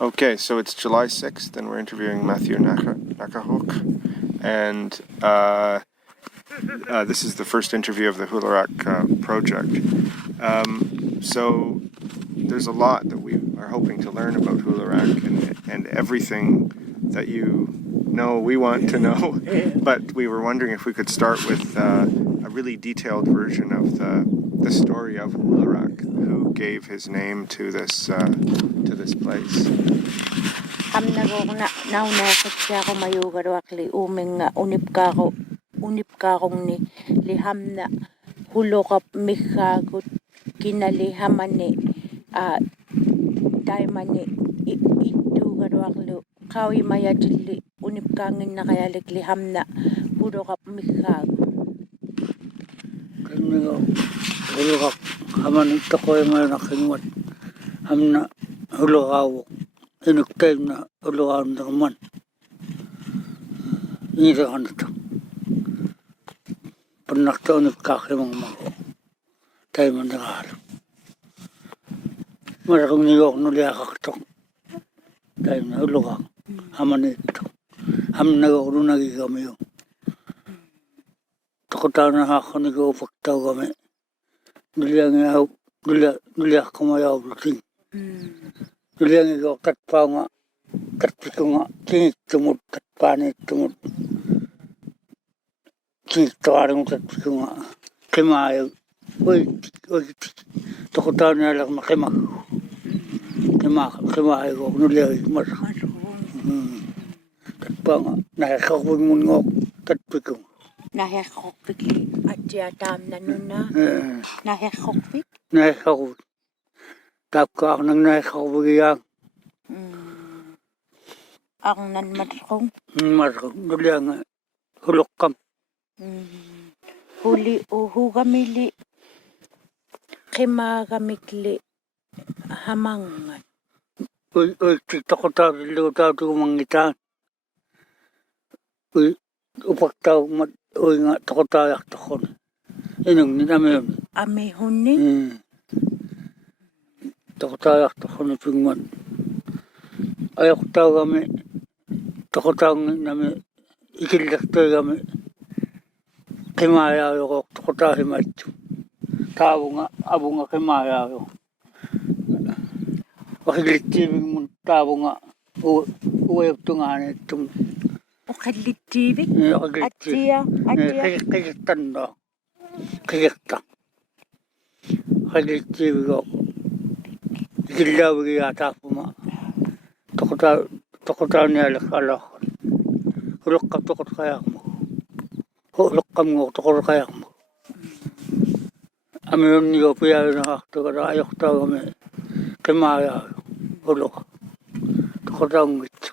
Okay, so it's July 6th, and we're interviewing Matthew Nakashook, and this is the first interview of the Huluraq project. So there's a lot that we are hoping to learn about Huluraq, and everything that you know we want to know, but we were wondering if we could start with a really detailed version of the story of Huluraq, who gave his name to this place. Unipkarong ni lihamna huluraq mikhagut kinali hamane daimane ittugaruaqlu qawi mayatilli unipkaangin naqayalik lihamna huluraq mikhagut kannigo huluraq hamani taqoymaanaqinguat hamna huluraqawu inuktaimna huluraqaanderman niileqanata pernaktaunip kakimangmago taimanderaalu maraqunnigoq nuliaqaqtoq taimna huluraq hamaniittoq hamnagoq nunagigamiyo toqotaanaqaqqanigo upaktauгame nuliaqqamayaulutin nuliangigoq tatpaunga tatpikunga kingittumut tatpaaniittumut kingittuaarungu tatpikunga qimaayu oitti toqotaanialaqma qimaayugoq nuliagigmasa tatpaunga nahiqqaqpigmungoq tatpikunga nahiqqorpikli attiataamna nuna nahiqqorpik nahiqqaqpik taapkaarnang nahiqqorpigiaang arnan matrung nulianga huluqqam huli uhugamili qimaagamikli hamangan oitti toqotaarillugutaatugumangitaan upaktaumat uinga toqotaajaqtoqquni inungni amihunni toqotaajaqtoqquni pingman ajoqtaugami toqotaunginnami ikillertuigami qimaayaajoqoq toqotaahimaittu avunga qimaayaajo waqillittiivigmun taavunga uajuktungaaniittum uqallittiivik attia qigirtanno qigirta qallittiivigoq ikillaavigiaataarpuma toqotaanialeqqalaarqan huluqqam toqotqajaarmu huluqqamngoq toqotqajaarmu amiunnigo piyaavinaaqtugara ajoqtaugami qimaayaajo huluqa toqotaungittu.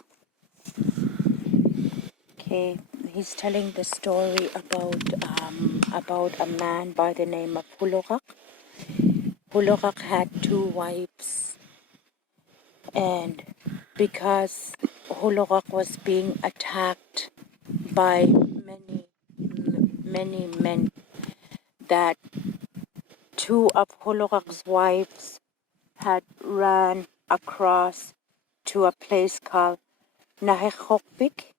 Okay, he's telling the story about a man by the name of Huluraq. Huluraq had 2 wives, and because Huluraq was being attacked by many men, that 2 of Huluraq's wives had ran across to a place called Nahiqqorpik.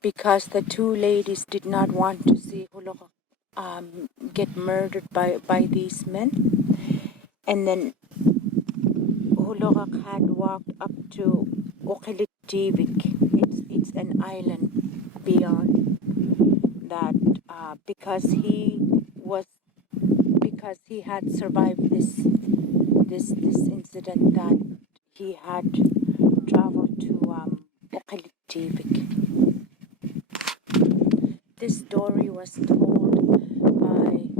Because the 2 ladies did not want to see Huluraq get murdered by these men. And then Huluraq had walked up to Oqilittiivik. It's an island beyond that, because he had survived this incident, that he had traveled to Iqaluktuurmiut. This story was told by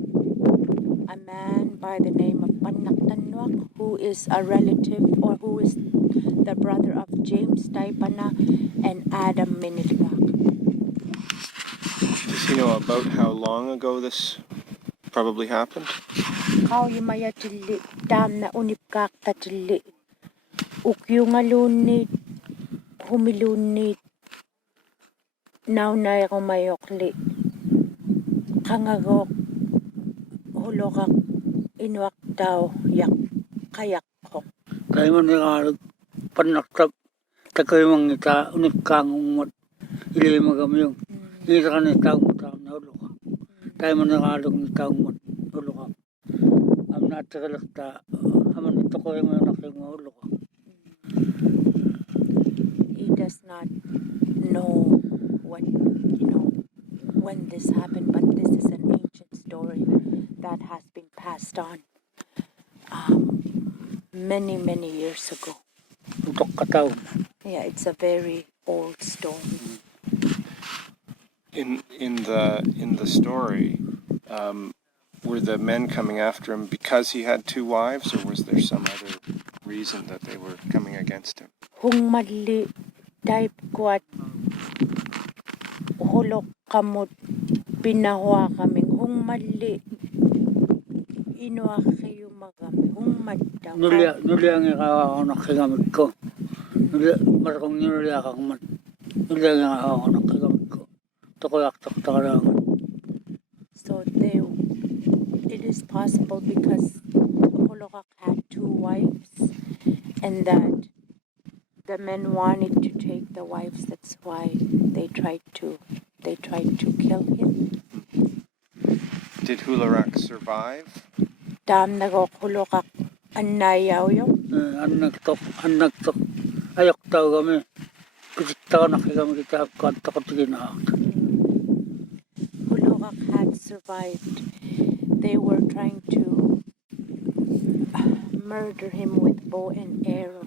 a man by the name of Tahirjuaq, who is a relative, or who is the brother of James Taipana and Adam Minilgaq. Does he know about how long ago this probably happened? Qauyimayatilli taamna unipkaaqtatilli ukyungaluunniit humiluunniit naunaiqumayoqli qangagoq Huluraq inuaqtau qayaqqoq Taimanderaalu pannaktap takayang ita unikang umot ili magamyong ita kan ita umutam na ulo ka tayo managalong ita umot ulo ka am natagalakta aman ito ko yung naking ulo ka. He does not know what, when this happened, but this is an ancient story that has been passed on many, many years ago. Utok kataw. Yeah, it's a very old story. In the story, were the men coming after him because he had two wives, or was there some other reason that they were coming against him? Hung madli type kuat hulok kamot pinahwa kami hung madli inuwa kayo magami hung maddaw. Nulia ang ikaw nakigamit ko. Marakong nulia kang man. Nulia ang ikaw nakigamit ko. Tukoyak lang. So it is possible because Huluraq had two wives and that the men wanted to take the wives. That's why they tried to kill him. Did Huluraq survive? Dam nagok Huluraq anayaw yung. Anagtok. Ayok tao kami. Kisita ka nakikami kita kanta ko tiginaak. Huluraq had survived. They were trying to murder him with bow and arrow,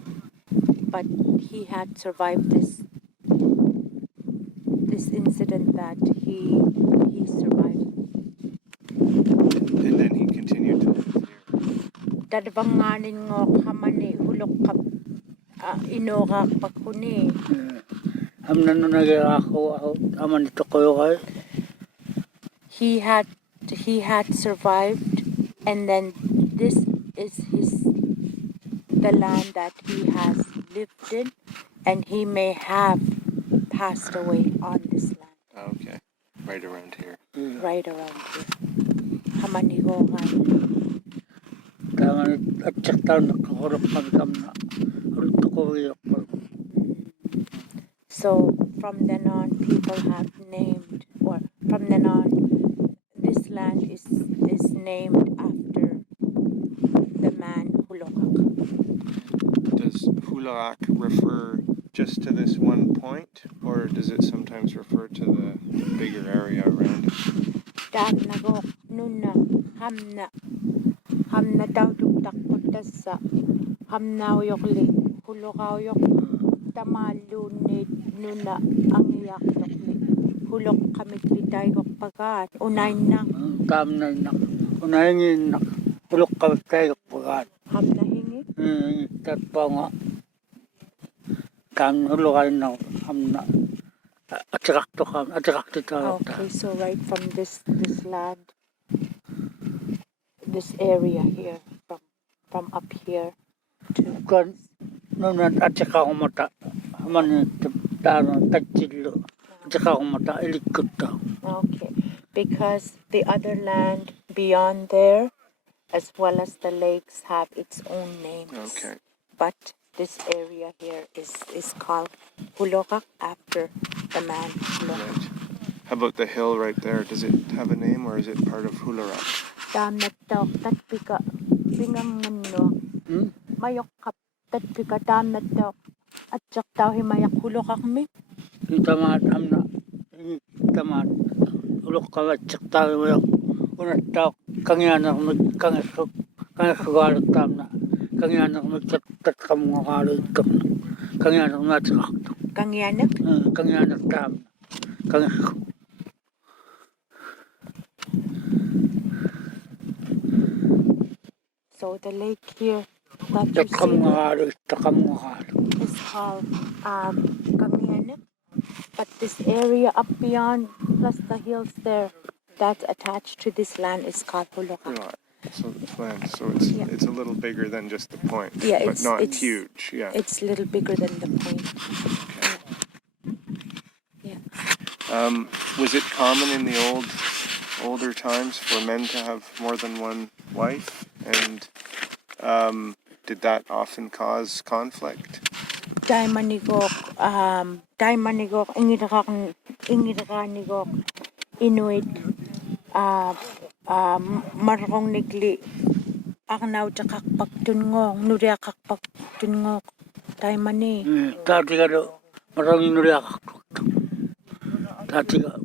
but he had survived this incident that he survived. And then he continued to live here. Dadvanganin ngo kamani hulok kap inoga pakuni. Amna no nagirako aman ito ko kay. He had survived, and then this is the land that he has lived in, and he may have passed away on this land. Okay, right around here. Right around here. Hamanigogan. Tama at sakta nakahulog kami kamna. Ulit ko uyok ko. So from then on, people have named, or from then on, this land is named after the man Huluraq. Does Huluraq refer just to this one point, or does it sometimes refer to the bigger area around it? Dam nagok nuna hamna daw dugdak kutasa hamna uyokli Huluraq uyok tamalunid nuna ang yakli hulok kamit litay gok pagat unay na Tam na nak. Unahin nak. Ulok kami tayo pagat. hamna hingi. Tat pa nga. Kan hulukain na amna. Atrakto tayo. Okay, so right from this land, this area here, from up here to Kan nung atsaka ko mata. Aman tano tachilo. Atsaka ko mata ilikot ta. okay, because the other land beyond there, as well as the lakes, have its own names. Okay. But this area here is called Huluraq after the man Huluraq. Right. How about the hill right there? Does it have a name, or is it part of Huluraq? Dam nattaw tatpika bingang nano mayok kap tatpika dam nattaw at saktaw himayak Huluraq mi. Itamat amna. Itamat. Ulok kami sakta mo yung unat tao. Kangyanak kangasagalit tam na. Kangyanak magtat kam nga kalit kam. Kangyanak natsakto. Kangyanak? Kangyanak tam. Kangas. So the lake here that you Takam see nga kalit. is called Kangyanak. But this area up beyond, plus the hills there, that's attached to this land is called Huluraq. Right. So the plan. So Yeah. it's a little bigger than just the point, Yeah, but not huge. Yeah. It's a little bigger than the point. Yeah. Was it common in the older times for men to have more than one wife, and did that often cause conflict? Daimanigok Ingiranigok Inuit Marong Nigli Agnaw Jakakpak Tungong Nuriakakpak Tungok Daimani Tati ka do, marami Inuinnait. Tati ka,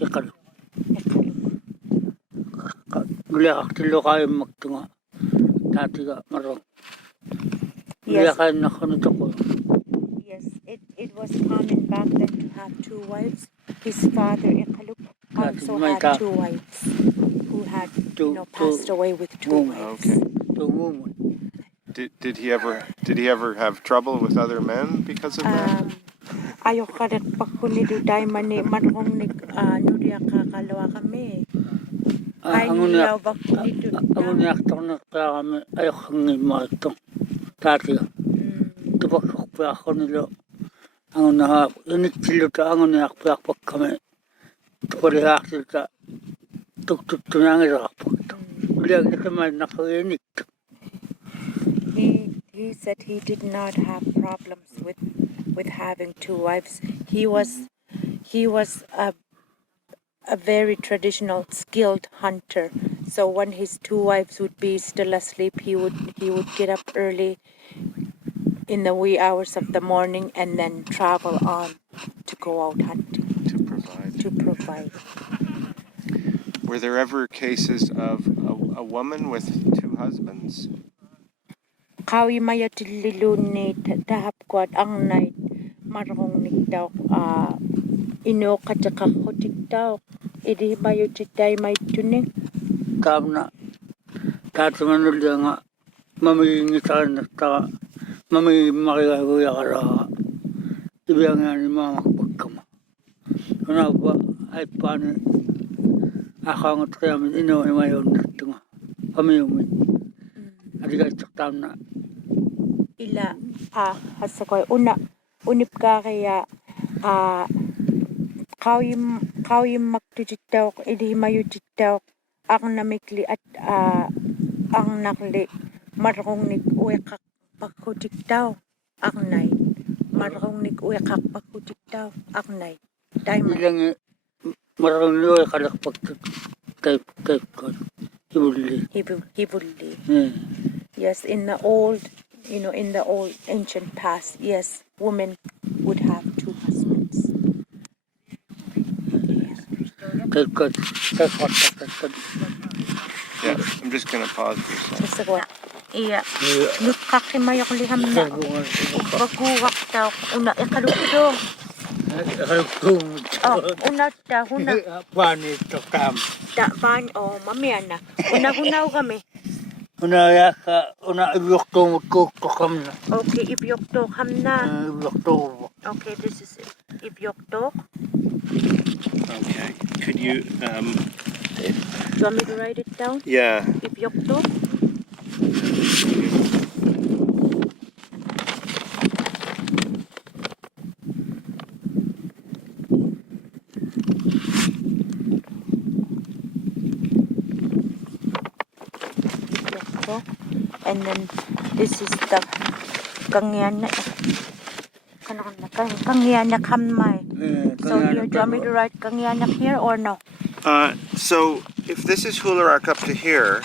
Iqaluktuurmiut. Inuinnait tilo kayo magtunga. Tati ka, marami. Yes. Inuinnait nakanito ko. Yes, it was common back then to have two wives. His father Iqaluk also had two wives who had passed away with two wives. Okay. Tungumon. Did he ever have trouble with other men because of that? Ayok karet pakunidu daimani marong nuriakakalawa kami. Kainilaw bakunidu. Ang Inuinnait na kaya kami, ayok hangin mo ito. Tati ka. Tupaksak pa ako nilo. Ang inikilo ta ang Inuinnait pa kami. Tupalihak sila tuk-tuk-tunangin ako. Uliag na kami nakainik. He said he did not have problems with having two wives. He was a very traditional, skilled hunter. So when his two wives would be still asleep, he would get up early in the wee hours of the morning and then travel on to go out hunting to provide. Were there ever cases of a woman with two husbands? Kawi maya tililunit tahap kwad ang night marong nigdaw ino katakakhotikdaw idi mayo tiday may tuning Tam na. Tati manuli nga. Mamiingitan na ta. Mamimakikaguya ka ra. Ibiyang nga ni mama kapagkama. Kuna ba ay paano akangot kaya min ino ay mayon na ito nga. Pamiyumin. Adi ka itak tam na. ila hasakoy unip ka kaya kawim magtutitaw idi mayo titaw ang namikli at ang nakli marong nig uekak pagkutiktaw ang nay marong nig uekak pagkutiktaw ang nay diamond Ilang marang nyo ay kalakpag type ko. Hibuli. Yes, in the old ancient past, yes, women would have two husbands. Type ko. Yeah, I'm just going to pause for a second. Just a what? Iya. Nagkakimayok liham na. Baguwak daw. Una, ikalukto. Iqaluktuurmiut. Una ta, huna. Paano ito kam? Mamaya na. Una-hunaw kami. Una Ivjuqtuup Kuugaa na. Okay, Ivjuqtuup hamna. Ivjuqtuup. Okay, this is Ivjuqtuup. Okay. Could you... Do you want me to write it down? Yeah. Ivjuqtuup. And then this is the Kangyana Kamay. So here, do you want me to write Kangyana here or no? So if this is Huluraq up to here,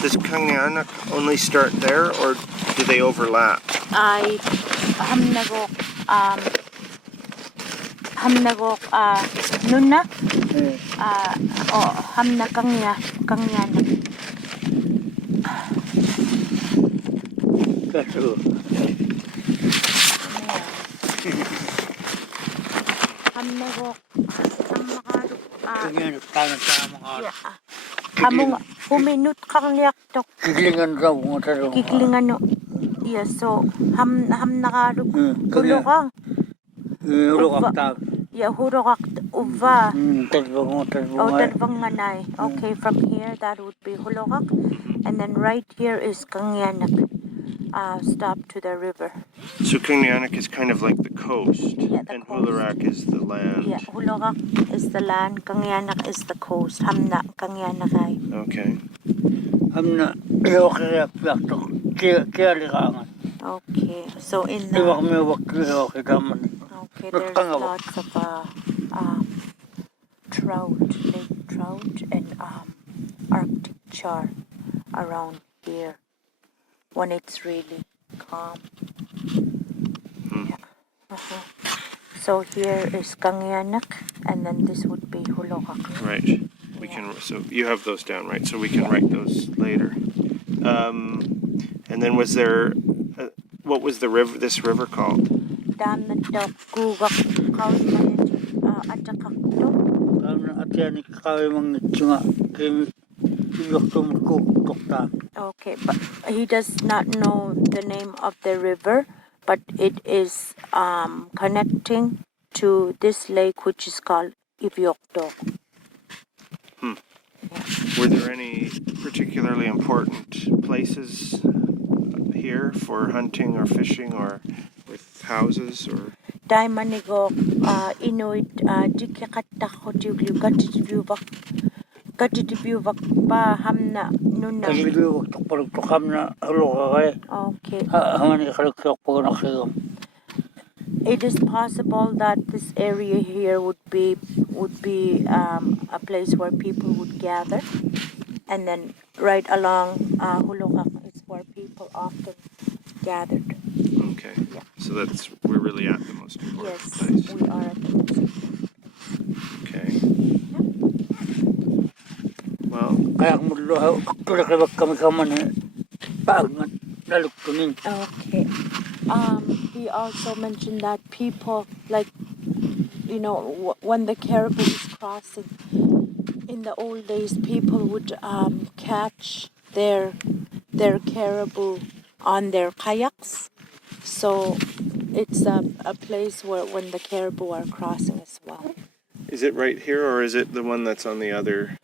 does Kangianak only start there, or do they overlap? Hamnagok Nuna Hamna Kangyana. Kaso. Hamnagok Tingnan tangan sa mga Hamong huminut kang liyak tok. kiklingan raw mo taro. Kiklingan no. Yes, so ham nakaruk huluraq. Huluraq ta. Yeah, huluraq uva. Talbang. Talbanganay. Okay, from here that would be Huluraq, and then right here is Kangianak. Stop to the river. So Kilinirmiut is kind of like the coast, Yeah, the and coast. Huluraq is the land. Yeah, Huluraq is the land, Kangianak is the coast. Hamna Kangianakay. Okay. Hamna okay plakto. Kaya likangan. Okay, so in Iwak may wakil kita man. okay, there's Nagtanga ba? lots of trout, lake trout, and Arctic char around here when it's really calm. Yeah. So here is Kangianak, and then this would be Huluraq. Right. We can. So you have those down, right? So we can write those later. And then was there? What was the river? This river called? Ivjuqtuup Kuugaa, Kami atiyan kami mga kami Ivjuqtuup Kuugaa. Okay, but he does not know the name of the river, but it is connecting to this lake, which is called Ivjuqtuup. Were there any particularly important places here for hunting or fishing, or with houses, or? Daimanigo Inuit Gatitibuvak pa hamna nuna. Kaliliwag tukam na Huluraq. Okay. Hamani Iqaluktuurmiut Kuugaa. It is possible that this area here would be a place where people would gather, and then right along Huluraq is where people often gathered. Okay. So we're really at the most important Yes, place. we are at the most important. Okay. Well, Kaya mulu tulak kami kaman paangat naluktunin. Okay. He also mentioned that people, like, when the caribou is crossing, in the old days, people would catch their caribou on their kayaks. So it's a place where when the caribou are crossing as well. is it right here, or is it the one that's on the other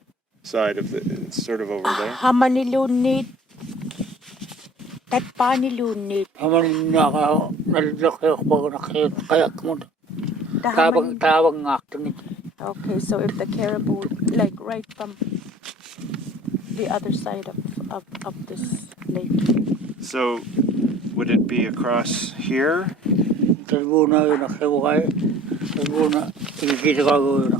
side of it's sort of over there? Hamanilunit, tatpanilunit. Hamani nalilaki ako kayak mo. Tawag ngaktunin. Okay, so if the caribou, like right from the other side of this lake. So, would it be across here? Talbuna yun nakibukay. Talbuna, ikikita ko yun.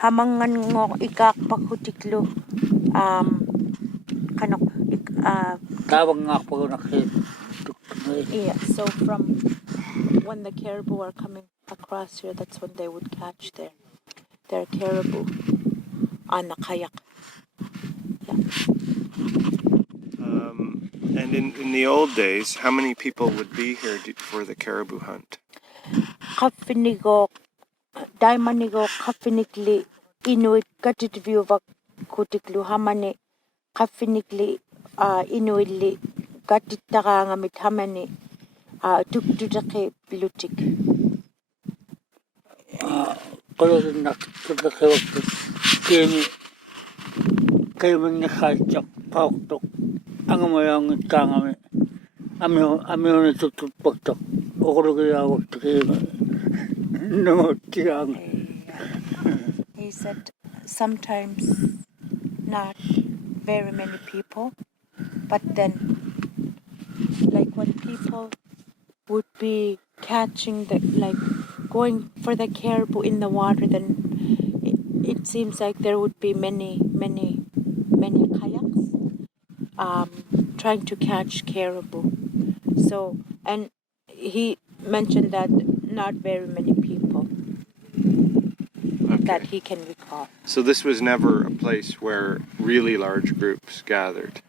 Hamangan ngo ikakpakutiklo kanok Tawag ngakpo nakita. yeah, so from when the caribou are coming across here, that's when they would catch their caribou on the kayak. And in the old days, how many people would be here for the caribou hunt? Kafinigo daimanigo kafinikli Inuit Gatitibuvak kutiklu hamane kafinikli Inuitli Gatitarangamit hamane tukdudake lutik. Kalau nakita waktu kami nakajak pautok ang mayang kami ami tutut paktok okoro kaya waktu kami namutiang. He said sometimes not very many people, but then like when people would be catching going for the caribou in the water, then it seems like there would be many kayaks trying to catch caribou. So, and he mentioned that not very many people that he can recall. So this was never a place where really large groups gathered?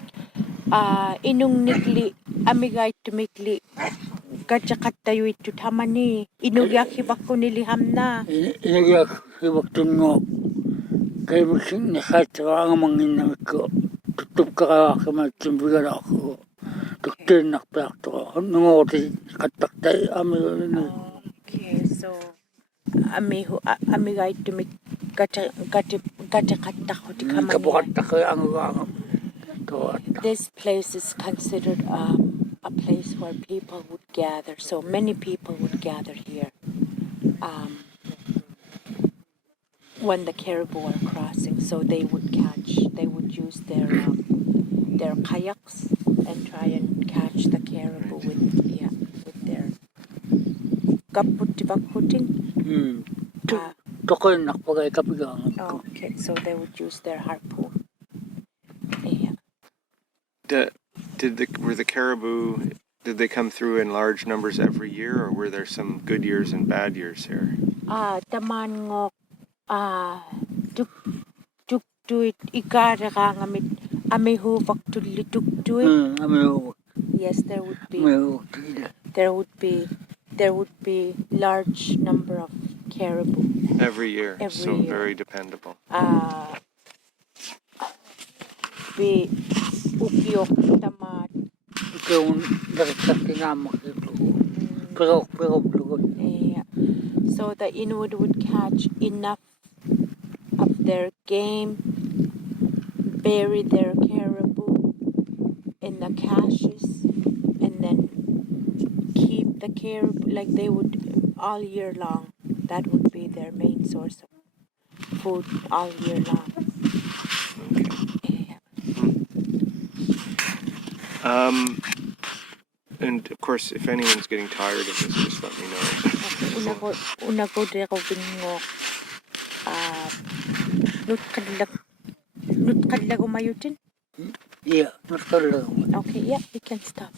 Inungnigli amigay tumikli Gachakatayu to Tamani, Inugyak Hibakunili Hamna. Inugyak Hibakuno kay masin nakatira ang mga ko tutup ka kamatimbigan ako tuktin nakpakto nangoti kataktay Okay, so amigay tumik gachakatakot kamani. This place is considered a place where people would gather. So many people would gather here when the caribou are crossing. So they would use their kayaks and try and catch the caribou with their kaputivakuting. Tokoy nakpagay kapigang. Okay, so they would use their harpoon. Yeah. Were the caribou? Did they come through in large numbers every year, or were there some good years and bad years here? Taman ngok tuk tuit ikara ngamit amehuvak tulli tuk tuit. Yes, there would be large number of caribou Every year, so year. very dependable. Be ukiok tamat. So the Inuit would catch enough of their game, bury their caribou in the caches, and then keep the caribou like they would all year long. That would be their main source of food all year long. Okay. And of course, if anyone's getting tired of this, just let me know. Una ko deko bingo nut kadlag umayutin. Yeah, Okay, yeah, we can stop.